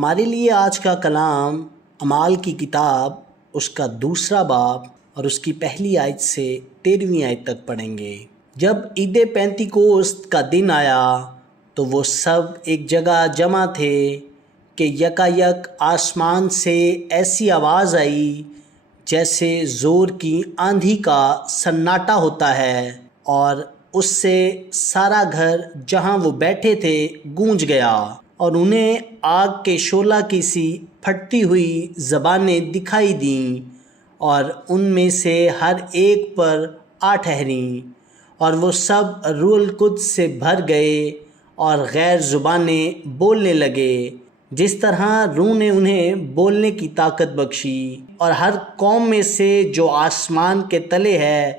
ہمارے لیے آج کا کلام اعمال کی کتاب اس کا 2 باب اور اس کی پہلی آیت سے 13ویں آیت تک پڑھیں گے۔ جب عید پینتیکوست کا دن آیا تو وہ سب ایک جگہ جمع تھے کہ یکایک آسمان سے ایسی آواز آئی جیسے زور کی آندھی کا سناٹا ہوتا ہے، اور اس سے سارا گھر جہاں وہ بیٹھے تھے گونج گیا، اور انہیں آگ کے شعلہ کی سی پھٹتی ہوئی زبانیں دکھائی دیں، اور ان میں سے ہر ایک پر آ ٹھہریں، اور وہ سب روح القدس سے بھر گئے اور غیر زبانیں بولنے لگے جس طرح روح نے انہیں بولنے کی طاقت بخشی۔ اور ہر قوم میں سے جو آسمان کے تلے ہے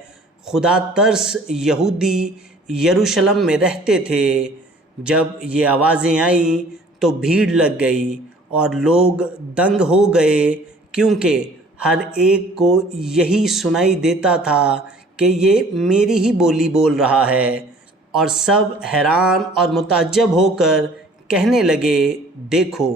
خدا ترس یہودی یروشلم میں رہتے تھے، جب یہ آوازیں آئیں تو بھیڑ لگ گئی اور لوگ دنگ ہو گئے، کیونکہ ہر ایک کو یہی سنائی دیتا تھا کہ یہ میری ہی بولی بول رہا ہے، اور سب حیران اور متعجب ہو کر کہنے لگے، دیکھو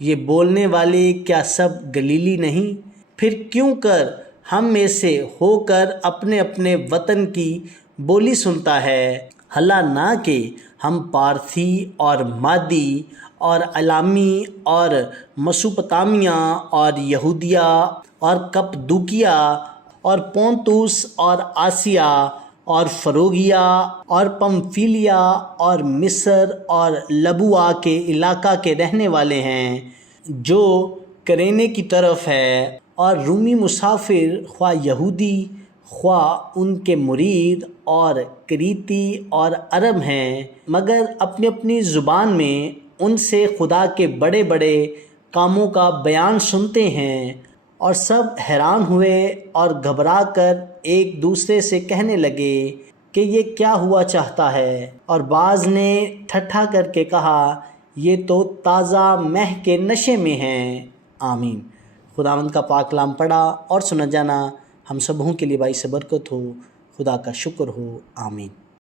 یہ بولنے والے کیا سب گلیلی نہیں؟ پھر کیوں کر ہم میں سے ہو کر اپنے اپنے وطن کی بولی سنتا ہے؟ حالہ نہ کہ ہم پارتھی اور مادی اور الامی اور مسوپتامیہ اور یہودیہ اور کپدوکیہ اور پونتوس اور آسیہ اور فروگیا اور پمفیلیا اور مصر اور لبوا کے علاقہ کے رہنے والے ہیں، جو کرینے کی طرف ہے، اور رومی مسافر خواہ یہودی خواہ ان کے مرید اور کریتی اور عرب ہیں، مگر اپنی اپنی زبان میں ان سے خدا کے بڑے بڑے کاموں کا بیان سنتے ہیں۔ اور سب حیران ہوئے اور گھبرا کر ایک دوسرے سے کہنے لگے کہ یہ کیا ہوا چاہتا ہے، اور بعض نے ٹھٹھا کر کے کہا، یہ تو تازہ مہ کے نشے میں ہیں۔ آمین۔ خداوند کا پاک کلام پڑھا اور سنا جانا ہم سبوں کے لیے باعث برکت ہو۔ خدا کا شکر ہو۔ آمین۔